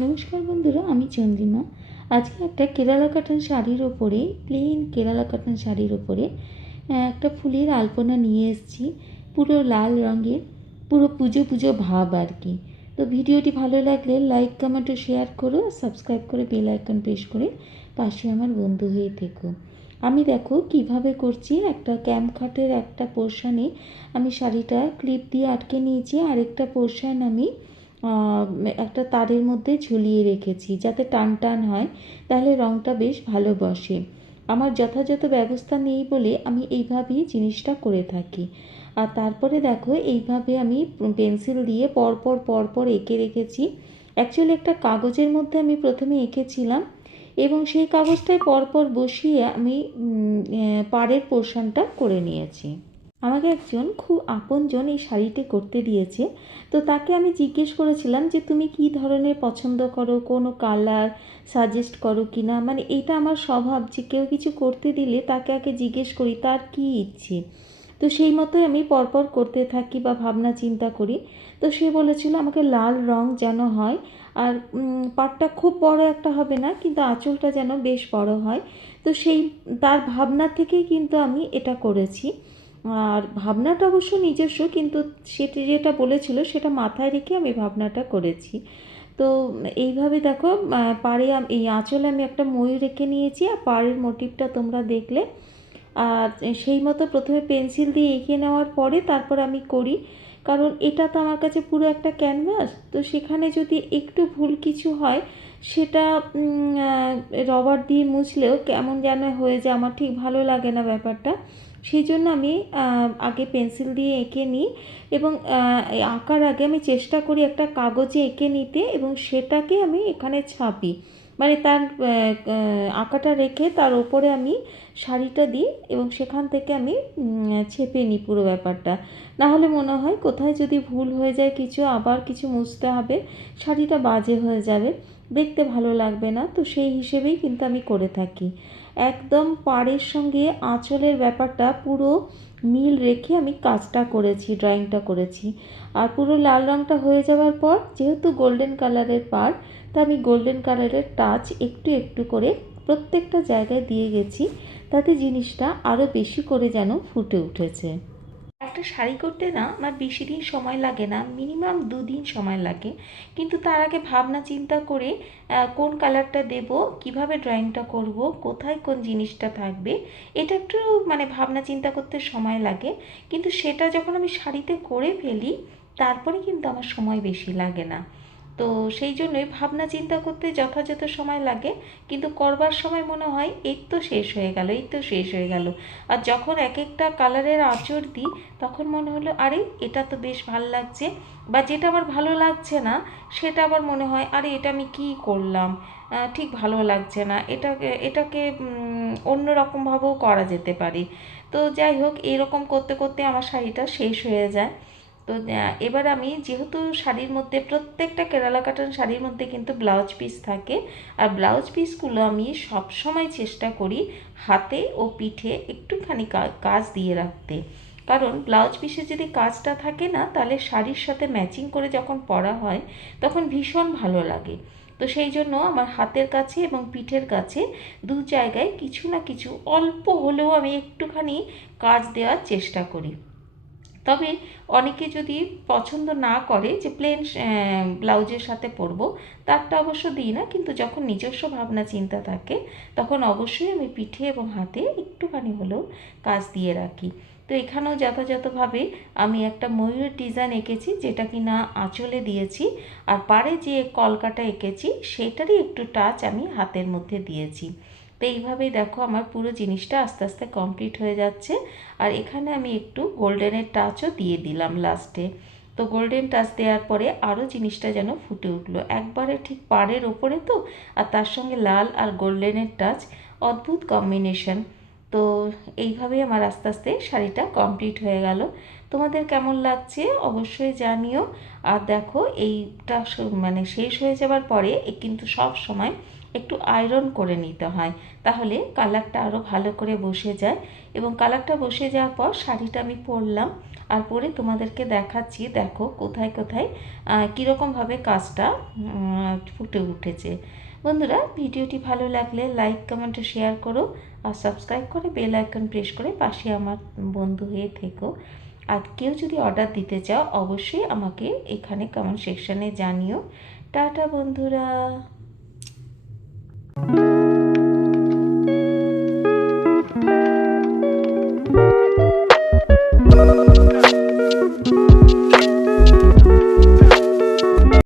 নমস্কার বন্ধুরা, আমি চন্দ্রিমা। আজকে একটা কেরালা কাটান শাড়ির ওপরে, প্লেন কেরালা কাটান শাড়ির ওপরে একটা ফুলের আলপনা নিয়ে এসেছি, পুরো লাল রঙের, পুরো পুজো পুজো ভাব আর কি। তো ভিডিওটি ভালো লাগলে লাইক, কমেন্ট ও শেয়ার করো, সাবস্ক্রাইব করে বেল আইকন প্রেস করে পাশে আমার বন্ধু হয়ে থেকো। আমি দেখো কিভাবে করছি। একটা ক্যাম্প খাটের একটা পোর্শনে আমি শাড়িটা ক্লিপ দিয়ে আটকে নিয়েছি, আরেকটা পোর্শন আমি একটা তারের মধ্যে ঝুলিয়ে রেখেছি যাতে টান টান হয়, তাহলে রঙটা বেশ ভালো বসে। আমার যথাযথ ব্যবস্থা নেই বলে আমি এইভাবেই জিনিসটা করে থাকি। আর তারপরে দেখো এইভাবে আমি পেন্সিল দিয়ে পরপর পরপর এঁকে রেখেছি। অ্যাকচুয়ালি একটা কাগজের মধ্যে আমি প্রথমে এঁকেছিলাম এবং সেই কাগজটায় পরপর বসিয়ে আমি পাড়ের পোর্শনটা করে নিয়েছি। আমাকে একজন খুব আপনজন এই শাড়িটি করতে দিয়েছে। তো তাকে আমি জিজ্ঞেস করেছিলাম যে তুমি কী ধরনের পছন্দ করো, কোনো কালার সাজেস্ট করো কি না। মানে এটা আমার স্বভাব যে কেউ কিছু করতে দিলে তাকে আগে জিজ্ঞেস করি তার কী ইচ্ছে। তো সেই মতোই আমি পরপর করতে থাকি বা ভাবনা চিন্তা করি। তো সে বলেছিল আমাকে লাল রঙ যেন হয়, আর পাড়টা খুব বড় একটা হবে না, কিন্তু আঁচলটা যেন বেশ বড় হয়। তো সেই তার ভাবনা থেকেই কিন্তু আমি এটা করেছি। আর ভাবনাটা অবশ্য নিজস্ব, কিন্তু সেটি যেটা বলেছিল সেটা মাথায় রেখে আমি ভাবনাটা করেছি। তো এইভাবে দেখো পাড়ে এই আঁচলে আমি একটা ময়ূর রেখে নিয়েছি, আর পাড়ের মোটিভটা তোমরা দেখলে। আর সেই মতো প্রথমে পেন্সিল দিয়ে এঁকে নেওয়ার পরে তারপর আমি করি, কারণ এটা তো আমার কাছে পুরো একটা ক্যানভাস। তো সেখানে যদি একটু ভুল কিছু হয়, সেটা রবার দিয়ে মুছলেও কেমন যেন হয়ে যায়, আমার ঠিক ভালো লাগে না ব্যাপারটা। সেই জন্য আমি আগে পেন্সিল দিয়ে এঁকে নিই, এবং আঁকার আগে আমি চেষ্টা করি একটা কাগজে এঁকে নিতে, এবং সেটাকে আমি এখানে ছাপি। মানে তার আঁকাটা রেখে তার ওপরে আমি শাড়িটা দিই এবং সেখান থেকে আমি ছেপে নিই পুরো ব্যাপারটা। না হলে মনে হয় কোথায় যদি ভুল হয়ে যায় কিছু, আবার কিছু মুছতে হবে, শাড়িটা বাজে হয়ে যাবে, দেখতে ভালো লাগবে না। তো সেই হিসেবেই কিন্তু আমি করে থাকি। একদম পাড়ের সঙ্গে আঁচলের ব্যাপারটা পুরো মিল রেখে আমি কাজটা করেছি, ড্রয়িংটা করেছি। আর পুরো লাল রঙটা হয়ে যাওয়ার পর, যেহেতু গোল্ডেন কালারের পাড়, তা আমি গোল্ডেন কালারের টাচ একটু একটু করে প্রত্যেকটা জায়গায় দিয়ে গেছি, তাতে জিনিসটা আরও বেশি করে যেন ফুটে উঠেছে। একটা শাড়ি করতে না আমার বেশি দিন সময় লাগে না, মিনিমাম 2 দিন সময় লাগে। কিন্তু তার আগে ভাবনা চিন্তা করে কোন কালারটা দেব, কিভাবে ড্রয়িংটা করব, কোথায় কোন জিনিসটা থাকবে, এটা একটু মানে ভাবনা চিন্তা করতে সময় লাগে। কিন্তু সেটা যখন আমি শাড়িতে করে ফেলি, তারপরে কিন্তু আমার সময় বেশি লাগে না। তো সেই জন্যই ভাবনা চিন্তা করতে যথাযথ সময় লাগে, কিন্তু করবার সময় মনে হয় এই তো শেষ হয়ে গেল, এই তো শেষ হয়ে গেল। আর যখন এক একটা কালারের আঁচড় দিই, তখন মনে হলো আরে এটা তো বেশ ভালো লাগছে, বা যেটা আমার ভালো লাগছে না সেটা আবার মনে হয় আরে এটা আমি কী করলাম, ঠিক ভালো লাগছে না, এটাকে এটাকে অন্য রকমভাবেও করা যেতে পারে। তো যাই হোক, এরকম করতে করতে আমার শাড়িটা শেষ হয়ে যায়। তো এবার আমি যেহেতু শাড়ির মধ্যে, প্রত্যেকটা কেরালা কাটান শাড়ির মধ্যে কিন্তু ব্লাউজ পিস থাকে, আর ব্লাউজ পিসগুলো আমি সব সময় চেষ্টা করি হাতে ও পিঠে একটুখানি কাজ দিয়ে রাখতে। কারণ ব্লাউজ পিসে যদি কাজটা থাকে না, তাহলে শাড়ির সাথে ম্যাচিং করে যখন পরা হয় তখন ভীষণ ভালো লাগে। তো সেই জন্য আমার হাতের কাছে এবং পিঠের কাছে দু জায়গায় কিছু না কিছু অল্প হলেও আমি একটুখানি কাজ দেওয়ার চেষ্টা করি। তবে অনেকে যদি পছন্দ না করে যে প্লেন ব্লাউজের সাথে পরবো, তারটা অবশ্য দিই না, কিন্তু যখন নিজস্ব ভাবনা চিন্তা থাকে তখন অবশ্যই আমি পিঠে এবং হাতে একটুখানি হলেও কাজ দিয়ে রাখি। তো এখানেও যথাযথভাবে আমি একটা ময়ূরের ডিজাইন এঁকেছি, যেটা কি না আঁচলে দিয়েছি, আর পাড়ে যে কলকাটা এঁকেছি সেটারই একটু টাচ আমি হাতের মধ্যে দিয়েছি। তো এইভাবেই দেখো আমার পুরো জিনিসটা আস্তে আস্তে কমপ্লিট হয়ে যাচ্ছে। আর এখানে আমি একটু গোল্ডেনের টাচও দিয়ে দিলাম লাস্টে। তো গোল্ডেন টাচ দেওয়ার পরে আরও জিনিসটা যেন ফুটে উঠলো একবারে ঠিক পাড়ের ওপরে, তো আর তার সঙ্গে লাল আর গোল্ডেনের টাচ, অদ্ভুত কম্বিনেশন। তো এইভাবেই আমার আস্তে আস্তে শাড়িটা কমপ্লিট হয়ে গেল। তোমাদের কেমন লাগছে অবশ্যই জানিও। আর দেখো এইটা মানে শেষ হয়ে যাবার পরে কিন্তু সব সময় একটু আয়রন করে নিতে হয়, তাহলে কালারটা আরও ভালো করে বসে যায়। এবং কালারটা বসে যাওয়ার পর শাড়িটা আমি পরলাম, আর পরে তোমাদেরকে দেখাচ্ছি, দেখো কোথায় কোথায় কীরকমভাবে কাজটা ফুটে উঠেছে। বন্ধুরা, ভিডিওটি ভালো লাগলে লাইক কমেন্ট ও শেয়ার করো, আর সাবস্ক্রাইব করে বেল আইকন প্রেস করে পাশে আমার বন্ধু হয়ে থেকো। আর কেউ যদি অর্ডার দিতে চাও অবশ্যই আমাকে এখানে কমেন্ট সেকশানে জানিও। টাটা বন্ধুরা।